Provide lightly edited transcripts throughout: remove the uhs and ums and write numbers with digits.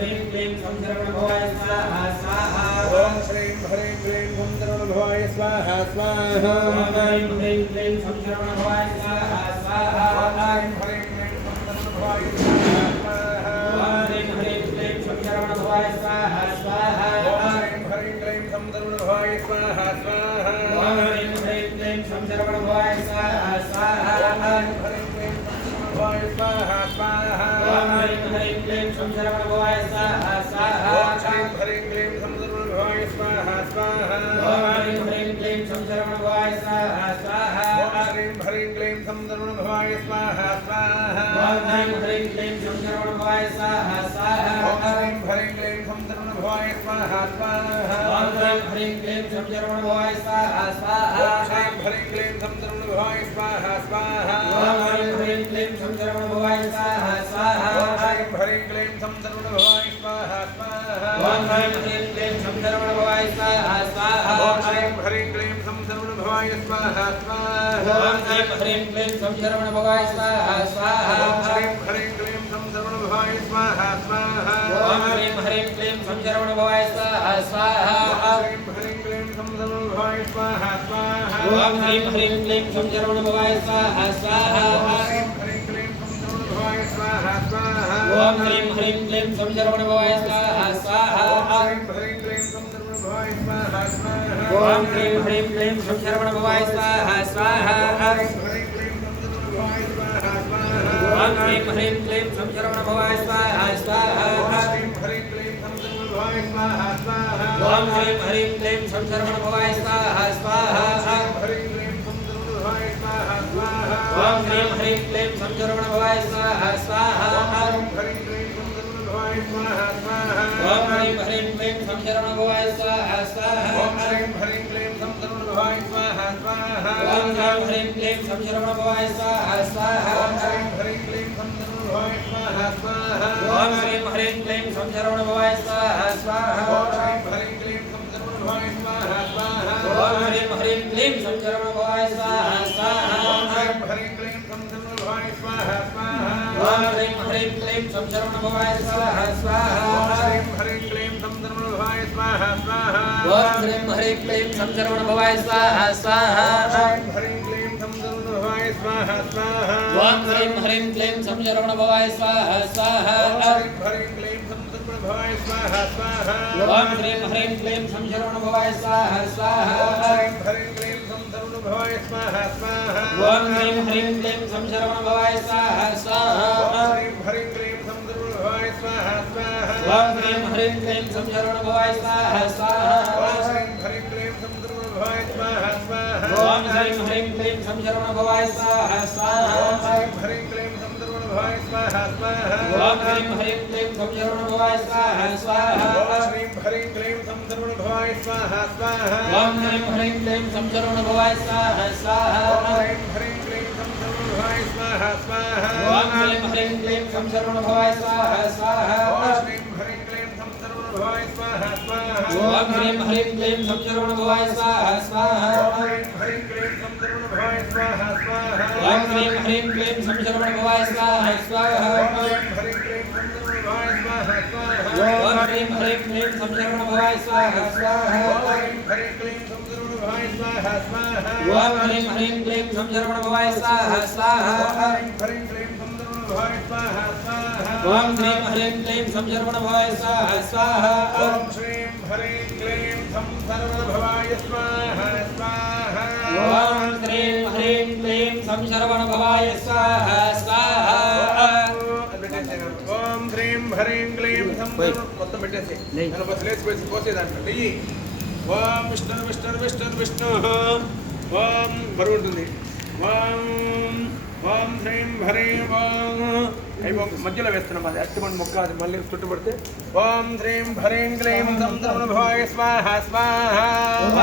ह्रीं क्लीं संशरवणभवाय स्वाहा स्वाहा ओम श्रीं ह्रीं क्लीं संशरवणभवाय स्वाहा स्वाहा ॐ ह्रीं ह्रीं क्लीं संशरवणभवाय स्वाहा स्वाहा ह्रीं ह्रीं क्लीं संशरवणभवाय स्वाहा स्वाहा ॐ ह्रीं ह्रीं क्लीं संशरवणभवाय स्वाहा स्वाहा ह्रीं ह्रीं क्लीं संशरवणभवाय स्वाहा स्वाहा ॐ ह्रीं ह्रीं क्लीं संशरवणभवाय स्वाहा स्वाहा ह्रीं क्लीं संशरवणभवाय स्वाहा स्वाहा ॐ ह्रीं ह्रीं क्लीं संशरवणभवाय स्वाहा स्वाहा श्रीं ह्रीं क्लीं संशरवणभवाय स्वाहा स्वाहा ॐ ह्रीं ह्रीं क्लीं संशरवणभवाय स्वाहा स्वाहा श्रीं ह्रीं क्लीं संशरवणभवाय स्वाहा स्वाहा ॐ ह्रीं ह्रीं क्लीं संशरवणभवाय स्वाहा स्वाहा श्रीं ह्रीं क्लीं संशरवणभवाय स्वाहा स्वाहा ॐ ह्रीं ह्रीं क्लीं संशरवणभवाय स्वाहा स्वाहा श्रीं ह्रीं क्लीं संशरवणभवाय स्वाहा स्वाहा ॐ ह्रीं ह्रीं क्लीं संशरवणभवाय स्वाहा स्वाहा श्रीं ह्रीं क्लीं संशरवणभवाय स्वाहा स्वाहा ॐ ह्रीं ह्रीं क्लीं संशरवणभवाय स्वाहा स्वाहा श्रीं ह्रीं क्लीं संशरवणभवाय स्वाहा स्वाहा ॐ ह्रीं ह्रीं क्लीं संशरवणभवाय स्वाहा स्वाहा श्रीं ह्रीं क्लीं संशरवणभवाय स्वाहा स्वाहा ॐ ह्रीं ह्रीं क्लीं संशरवणभवाय स्वाहा स्वाहा श्रीं ह्रीं क्लीं संशरवणभवाय स्वाहा स्वाहा ॐ ह्रीं ह्रीं क्लीं संशरवणभवाय स्वाहा स्वाहा श्रीं ह्रीं क्लीं संशरवणभवाय स्वाहा स्वाहा ॐ ह्रीं ह्रीं क्लीं संशरवणभवाय स्वाहा स्वाहा श्रीं ह्रीं क्लीं संशरवणभवाय स्वाहा स्वाहा ॐ ह्रीं ह्रीं क्लीं संशरवणभवाय स्वाहा स्वाहा ह्रीं क्लीं संशरवणभवाय स्वाहा स्वाहा ॐ ह्रीं ह्रीं क्लीं संशरवणभवाय स्वाहा स्वाहा श्रीं ह्रीं क्लीं संशरवणभवाय स्वाहा स्वाहा ॐ ह्रीं ह्रीं क्लीं संशरवणभवाय स्वाहा स्वाहा ह्रीं क्लीं संशरवणभवाय स्वाहा स्वाहा ॐ ह्रीं ह्रीं क्लीं संशरवणभवाय स्वाहा स्वाहा ह्रीं क्लीं संशरवणभवाय स्वाहा स्वाहा ॐ ह्रीं ह्रीं क्लीं संशरवणभवाय स्वाहा स्वाहा श्रीं ह्रीं क्लीं संशरवणभवाय स्वाहा स्वाहा ॐ ह्रीं ह्रीं क्लीं संशरवणभवाय स्वाहा स्वाहा ह्रीं ह्रीं क्लीं संशरवणभवाय स्वाहा स्वाहा ॐ ह्रीं ह्रीं क्लीं संशरवणभवाय स्वाहा स्वाहा ह्रीं क्लीं संशरवणभवाय स्वाहा स्वाहा ॐ ह्रीं ह्रीं क्लीं संशरवणभवाय स्वाहा स्वाहा ह्रीं क्लीं संशरवणभवाय स्वाहा स्वाहा ॐ ह्रीं ह्रीं क्लीं संशरवणभवाय स्वाहा स्वाहा ह्रीं क्लीं संशरवणभवाय स्वाहा स्वाहा ॐ ह्रीं ह्रीं क्लीं संशरवणभवाय स्वाहा स्वाहा ह्रीं क्लीं संशरवणभवाय स्वाहा स्वाहा ॐ ह्रीं ह्रीं क्लीं संशरवणभवाय स्वाहा स्वाहा ह्रीं क्लीं संशरवणभवाय स्वाहा स्वाहा ॐ ह्रीं ह्रीं क्लीं संशरवणभवाय स्वाहा स्वाहा ह्रीं क्लीं संशरवणभवाय स्वाहा स्वाहा ॐ ह्रीं ह्रीं क्लीं संशरवणभवाय स्वाहा स्वाहा ह्रीं क्लीं संशरवणभवाय स्वाहा स्वाहा ॐ ह्रीं ह्रीं क्लीं संशरवणभवाय स्वाहा स्वाहा ह्रीं क्लीं संशरवणभवाय स्वाहा स्वाहा ॐ ह्रीं ह्रीं क्लीं संशरवणभवाय स्वाहा स्वाहा ह्रीं क्लीं संशरवणभवाय स्वाहा स्वाहा ॐ ह्रीं ह्रीं क्लीं संशरवणभवाय स्वाहा स्वाहा ह्रीं क्लीं संशरवणभवाय स्वाहा स्वाहा ॐ ह्रीं ह्रीं क्लीं संशरवणभवाय स्वाहा स्वाहा ह्रीं क्लीं संशरवणभवाय स्वाहा स्वाहा ॐ ह्रीं ह्रीं क्लीं संशरवणभवाय स्वाहा स्वाहा ह्रीं क्लीं संशरवणभवाय स्वाहा स्वाहा ॐ ह्रीं ह्रीं क्लीं संशरवणभवाय स्वाहा स्वाहा ह्रीं क्लीं संशरवणभवाय स्वाहा स्वाहा ॐ ह्रीं ह्रीं क्लीं संशरवणभवाय स्वाहा स्वाहा ह्रीं क्लीं संशरवणभवाय स्वाहा स्वाहा ॐ ह्रीं ह्रीं क्लीं संशरवणभवाय स्वाहा स्वाहा ह्रीं क्लीं संशरवणभवाय स्वाहा स्वाहा ॐ ह्रीं ह्रीं क्लीं संशरवणभवाय स्वाहा स्वाहा ह्रीं क्लीं संशरवणभवाय स्वाहा स्वाहा ॐ ह्रीं ह्रीं क्लीं संशरवणभवाय स्वाहा स्वाहा श्रीं ह्रीं क्लीं संशरवणभवाय स्वाहा स्वाहा ॐ ह्रीं ह्रीं क्लीं संशरवणभवाय स्वाहा स्वाहा ఓం హ్రీం హ్రీం క్లీం మొత్తం పెట్టేసి నేను బస్ లేచి పోసేదాంట్లో నెయ్యి ఓం విష్ణు విష్ణు విష్ణు విష్ణు ఓం బరువు ఉంటుంది ఓం ఓం హ్రీం హ్రీం ఓం అయిపో మధ్యలో వేస్తున్నాం అది అట్టుబండి మొక్క అది మళ్ళీ చుట్టుపడితే ఓం హ్రీం హ్రీం క్లీం సంశరవణభవాయ స్వాహ స్వాహ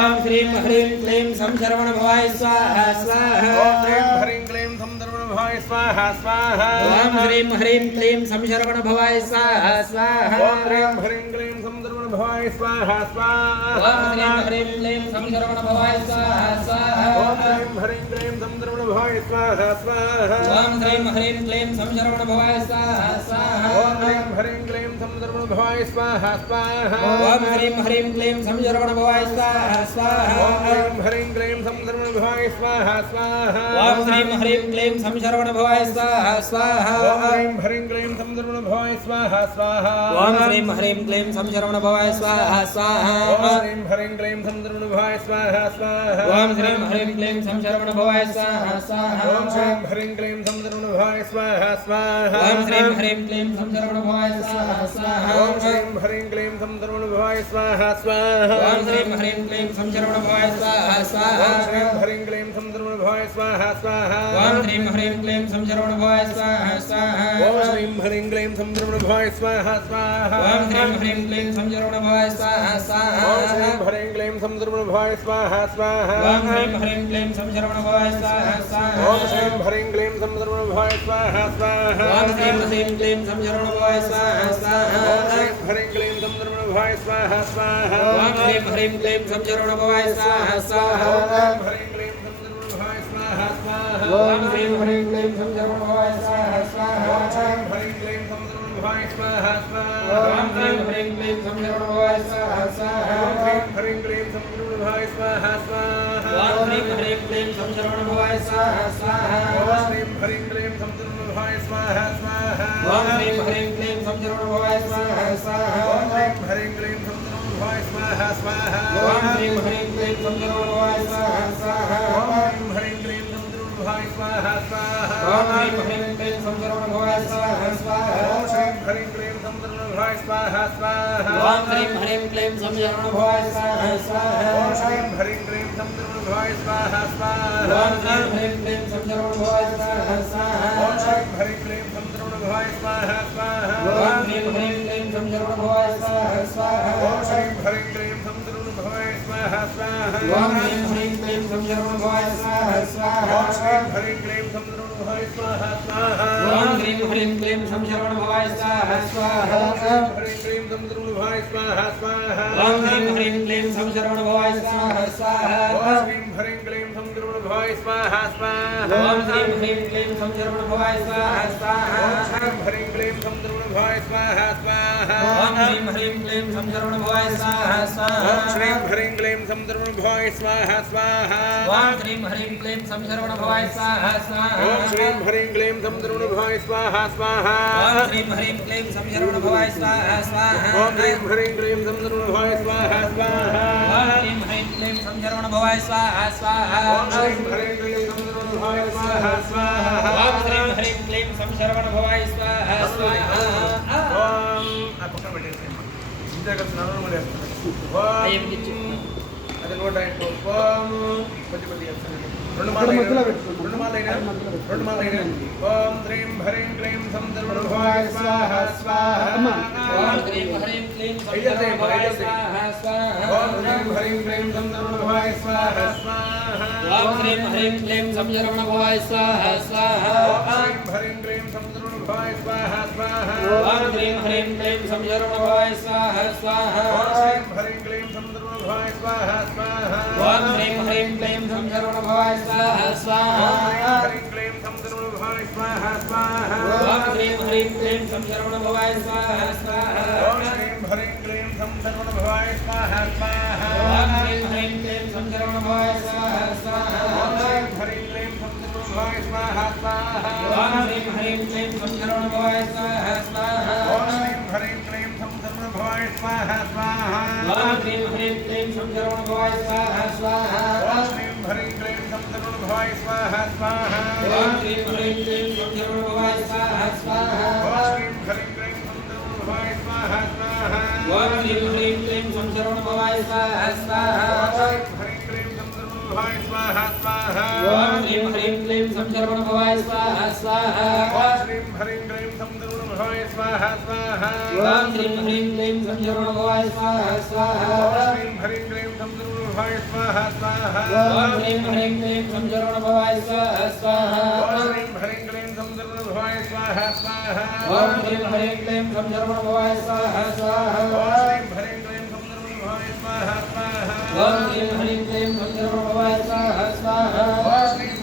ఓం హ్రీం హ్రీం క్లీం సంశరవణభవాయ స్వాహ స్వాహ ఓం హ్రీం హ్రీం క్లీం సంశరవణభవాయ స్వాహ స్వాహ ఓం హ్రీం హ్రీం క్లీం సంశరవణభవాయ స్వాహ స్వాహ ఓం హ్రీం హ్రీం క్లీం సంశరవణభవాయ స్వాహ స్వాహ ఓం హ్రీం హ్రీం క్లీం సంశరవణభవాయ స్వాహ స్వాహ ఓం హ్రీం హ్రీం క్లీం సంశరవణభవాయ స్వాహ స్వాహ ఓం హ్రీం హ్రీం క్లీం సంశరవణభవాయ స్వాహ స్వాహ ఓం హ్రీం హ్రీం క్లీం సంశరవణభవాయ भवाय स्वाहा स्वाहा ओम ह्रीं ह्रीं क्लीं संशरवण भवाय स्वाहा स्वाहा ओम ह्रीं क्लीं संशरवण भवाय स्वाहा स्वाहा ओम ह्रीं ह्रीं क्लीं संशरवण भवाय स्वाहा स्वाहा ओम ह्रीं क्लीं संशरवण भवाय स्वाहा स्वाहा ओम ह्रीं ह्रीं क्लीं संशरवण भवाय स्वाहा स्वाहा ओम ह्रीं क्लीं संशरवण भवाय स्वाहा स्वाहा ओम ह्रीं ह्रीं क्लीं संशरवण भवाय स्वाहा स्वाहा ओम ह्रीं क्लीं संशरवण भवाय स्वाहा स्वाहा ओम ह्रीं ह्रीं क्लीं संशरवण भवाय स्वाहा स्वाहा ओम ह्रीं क्लीं संशरवण भवाय स्वाहा स्वाहा ओम ह्रीं ह्रीं क्लीं संशरवण भवाय स्वाहा स्वाहा ओम ह्रीं क्लीं संशरवण भवाय स्वाहा स्वाहा ओम ह्रीं ह्रीं क्लीं संशरवण भवाय स्वाहा स्वाहा ओम ह्रीं क्लीं संशरवण भवाय स्वाहा स्वाहा ओम ह्रीं ह्रीं क्लीं संशरवण भवाय स्वाहा स्वाहा ओम ह्रीं क्लीं संशरवण भवाय स्वाहा स्वाहा ओम ह्रीं ह्रीं क्लीं संशरवण भवाय स्वाहा स्वाहा ओम ह्रीं क्लीं संशरवण भवाय स्वाहा स्वाहा ओम ह्रीं ह्रीं क्लीं संशरवण भवाय स्वाहा स्वाहा ओम ह्रीं क्लीं संशरवण भवाय स्वाहा स्वाहा ओम ह्रीं ह्रीं क्लीं संशरवण भवाय स्वाहा स्वाहा ओम ह्रीं क्लीं संशरवण भवाय स्वाहा स्वाहा ओम ह्रीं ह्रीं क्लीं संशरवण भवाय स्वाहा स्वाहा ओम ह्रीं क्लीं संशरवण भवाय स्वाहा स्वाहा ओम ह्रीं ह्रीं क्लीं संशरवण भवाय स्वाहा स्वाहा ओम ह्रीं क्लीं संशरवण भवाय स्वाहा स्वाहा ओम ह्रीं ह्रीं क्लीं संशरवण भवाय स्वाहा स्वाहा ओम ह्रीं क्लीं संशरवण भवाय स्वाहा स्वाहा ओम ह्रीं ह्रीं क्लीं संशरवण भवाय स्वाहा स्वाहा ओम ह्रीं क्लीं संशरवण भवाय स्वाहा स्वाहा ओम ह्रीं ह्रीं क्लीं संशरवण भवाय स्वाहा स्वाहा ओम ह्रीं क्लीं संशरवण भवाय स्वाहा स्वाहा ओम ह्रीं ह्रीं क्लीं संशरवण भवाय स्वाहा स्वाहा ओम ह्रीं क्लीं संशरवण भवाय स्वाहा स्वाहा ओम ह्रीं ह्रीं क्लीं संशरवण भवाय स्वाहा स्वाहा ओम ह्रीं क्लीं संशरवण भवाय स्वाहा स्वाहा ओम ह्रीं ह्रीं क्लीं संशरवण भवाय स्वाहा स्वाहा ओम ह्रीं क्लीं संशरवण भवाय स्वाहा स्वाहा ओम ह्रीं ह्रीं क्लीं संशरवण भवाय स्वाहा स्वाहा ओम ह्रीं क्लीं संशरवण भवाय स्वाहा स्वाहा ओम ह्रीं ह्रीं क्लीं संशरवण भवाय स्वाहा स्वाहा ओम ह्रीं क्लीं संशरवण भवाय स्वाहा स्वाहा ओम ह्रीं ह्रीं क्लीं संशरवण भवाय स्वाहा स्वाहा ह्रीं क्लीं संशरवण भवाय स्वाहा स्वाहा ओम ह्रीं ह्रीं क्लीं संशरवण भवाय स्वाहा स्वाहा ओम ह्रीं क्लीं संशरवण भवाय स्वाहा स्वाहा ओम ह्रीं ह्रीं क्लीं संशरवण भवाय स्वाहा स्वाहा ओम ह्रीं क्लीं संशरवण भवाय स्वाहा स्वाहा ओम ह्रीं ह्रीं क्लीं संशरवण भवाय स्वाहा स्वाहा ओम ह्रीं क्लीं संशरवण भवाय स्वाहा स्वाहा ओम ह्रीं ह्रीं क्लीं संशरवण भवाय स्वाहा स्वाहा ओम ह्रीं क्लीं संशरवण भवाय स्वाहा स्वाहा ओम ह्रीं ह्रीं क्लीं संशरवण भवाय स्वाहा स्वाहा ओम ह्रीं क्लीं संशरवण भवाय स्वाहा स्वाहा ओम ह्रीं ह्रीं क्लीं संशरवण भवाय स्वाहा स्वाहा ओम ह्रीं क्लीं संशरवण भवाय स्वाहा स्वाहा ओम ह्रीं ह्रीं क्लीं संशरवण भवाय स्वाहा स्वाहा ఓం ఆ పక్కన పెట్టేసేయమ్మా ఇంతే కదా స్నానం కూడా చేస్తాను ఓం అది నోట ఓం కొద్ది కొద్ది చేస్తాను రెండు మాలైనా ఓం శ్రీం హ్రీం క్లీం సందర్భ భవాయ స్వాహ స్వాహ ఓం ह्रीं ह्रीं क्लीं संशरवण भवाय स्वाहा स्वाहा ఓం శ్రీం హ్రీం క్లీం సందర్భ భవాయ స్వాహ స్వాహ ओम ह्रीं ह्रीं क्लीं संशरवण भवाय स्वाहा स्वाहा ఓం హ్రీం క్లీం సందర్భ భవాయ స్వాహ స్వాహ ओम ह्रीं ह्रीं क्लीं संशरवण भवाय स्वाहा स्वाहा ఓం హ్రీం క్లీం సందర్భ భవాయ స్వాహ స్వాహ ओम ह्रीं ह्रीं क्लीं संशरवण भवाय स्वाहा स्वाहा హ్రీం క్లీం సందర్భ భవాయ స్వాహ స్వాహ ओम ह्रीं ह्रीं क्लीं संशरवण भवाय स्वाहा स्वाहा ओम ह्रीं क्लीं संशरवण भवाय स्वाहा स्वाहा ओम ह्रीं ह्रीं क्लीं संशरवण भवाय स्वाहा स्वाहा ओम ह्रीं क्लीं संशरवण भवाय स्वाहा स्वाहा ओम ह्रीं ह्रीं क्लीं संशरवण भवाय स्वाहा स्वाहा ओम ह्रीं क्लीं संशरवण भवाय स्वाहा स्वाहा ओम ह्रीं ह्रीं क्लीं संशरवण भवाय स्वाहा स्वाहा ओम ह्रीं क्लीं संशरवण भवाय स्वाहा स्वाहा ओम ह्रीं ह्रीं क्लीं संशरवण भवाय स्वाहा स्वाहा ओम ह्रीं क्लीं संशरवण भवाय स्वाहा स्वाहा ओम ह्रीं ह्रीं क्लीं संशरवण भवाय स्वाहा स्वाहा ह्रीं क्लीं संशरवण भवाय स्वाहा स्वाहा ओम ह्रीं ह्रीं क्लीं संशरवण भवाय स्वाहा स्वाहा ओम ह्रीं क्लीं संशरवण भवाय स्वाहा स्वाहा ओम ह्रीं ह्रीं क्लीं संशरवण भवाय स्वाहा स्वाहा ह्रीं क्लीं संशरवण भवाय स्वाहा स्वाहा ओम ह्रीं ह्रीं क्लीं संशरवण भवाय स्वाहा स्वाहा ह्रीं क्लीं संशरवण भवाय स्वाहा स्वाहा ओम ह्रीं ह्रीं क्लीं संशरवण भवाय स्वाहा स्वाहा ह्रीं क्लीं संशरवण भवाय स्वाहा स्वाहा ओम ह्रीं ह्रीं क्लीं संशरवण भवाय स्वाहा स्वाहा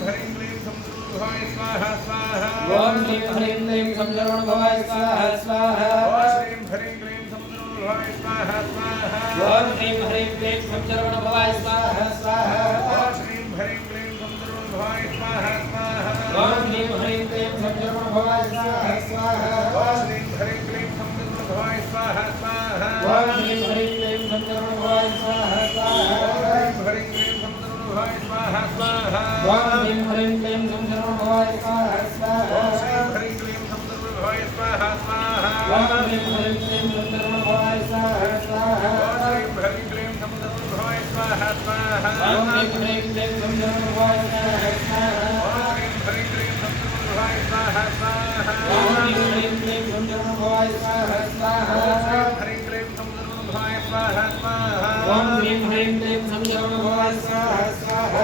ह्रीं क्लीं संशरवण भवाय स्वाहा स्वाहा ओम ह्रीं ह्रीं क्लीं संशरवण भवाय स्वाहा स्वाहा ह्रीं क्लीं क्लीं संशरवण भवाय स्वाहा स्वाहा ओम श्रीं ह्रीं क्लीं संसर्वण भवाय स्वाहा स्वाहा ओम ह्रीं ह्रीं क्लीं संशरवण भवाय स्वाहा स्वाहा ओम श्रीं ह्रीं क्लीं संसर्वण भवाय स्वाहा स्वाहा ओम ह्रीं ह्रीं क्लीं संशरवण भवाय स्वाहा स्वाहा ओम ह्रीं क्लीं संसर्वण भवाय स्वाहा स्वाहा ओम ह्रीं ह्रीं क्लीं संशरवण भवाय स्वाहा स्वाहा ओम श्रीं ह्रीं क्लीं संसर्वण भवाय स्वाहा स्वाहा ओम ह्रीं ह्रीं क्लीं संशरवण भवाय स्वाहा स्वाहा ओम श्रीं ह्रीं क्लीं संसर्वण भवाय स्वाहा स्वाहा ओम ह्रीं ह्रीं क्लीं संशरवण भवाय स्वाहा स्वाहा ओम श्रीं ह्रीं क्लीं संसर्वण भवाय स्वाहा स्वाहा ओम ह्रीं ह्रीं क्लीं संशरवण भवाय स्वाहा स्वाहा ह्रीं क्लीं संसर्वण भवाय स्वाहा स्वाहा ओम ह्रीं ह्रीं क्लीं संशरवण भवाय स्वाहा स्वाहा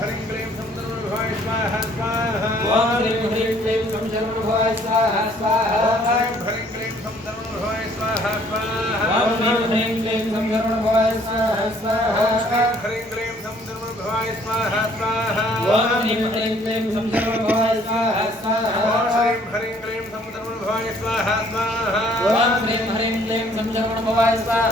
ह्रीं क्लीं संसर्वण भवाय स्वाहा स्वाहा ओम ह्रीं ह्रीं क्लीं संशरवण भवाय स्वाहा स्वाहा ह्रीं क्लीं संसर्वण भवाय स्वाहा स्वाहा ओम ह्रीं ह्रीं क्लीं संशरवण भवाय स्वाहा स्वाहा ह्रीं क्लीं संसर्वण भवाय स्वाहा स्वाहा ओम ह्रीं ह्रीं क्लीं संशरवण भवाय स्वाहा स्वाहा ह्रीं क्लीं संसर्वण भवाय स्वाहा स्वाहा ओम ह्रीं ह्रीं क्लीं संशरवण भवाय स्वाहा